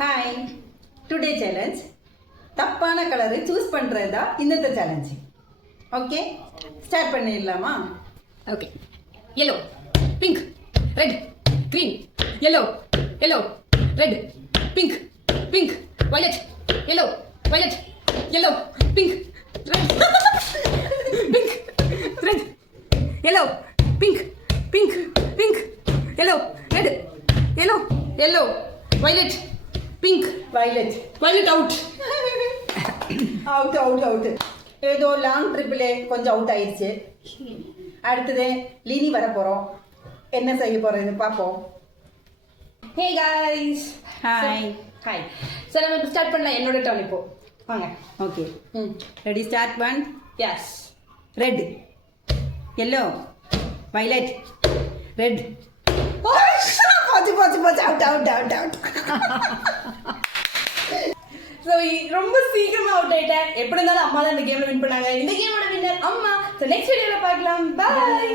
Hi, today challenge தப்பான கலரை choose பண்ணுறது தான் இன்னத்த சேலஞ்சு. ஓகே, ஸ்டார்ட் பண்ணிடலாமா? Okay. yellow, pink, red, green, yellow, yellow, red, pink, pink, violet, yellow, violet, yellow, pink, red, pink, red, yellow, pink, pink, pink, yellow, red, yellow, yellow, violet, pink, violet. violet out. Out. ஏதோ long ட்ரிப்பில் கொஞ்சம் out ஆயிடுச்சு. அடுத்தது லினி வர போகிறோம். என்ன செய்ய போகிறது பார்ப்போம். Hey guys. Hi. Hi. சரி, நம்ம இப்போ ஸ்டார்ட் பண்ணலாம். என்னோட டர்ன் இப்போ. வாங்க. Okay, ready, start one. Yes. Red, yellow, violet, red. போச்சு, அவுட். ஸோ ரொம்ப சீக்கிரமா அவுட் ஆயிட்டேன். எப்படி இருந்தாலும் அம்மா தான் இந்த கேம்ல வின் பண்ணாங்க. இந்த கேமோட வின்னர் அம்மா. ஸோ நெக்ஸ்ட் வீடியோல பார்க்கலாம். பாய்.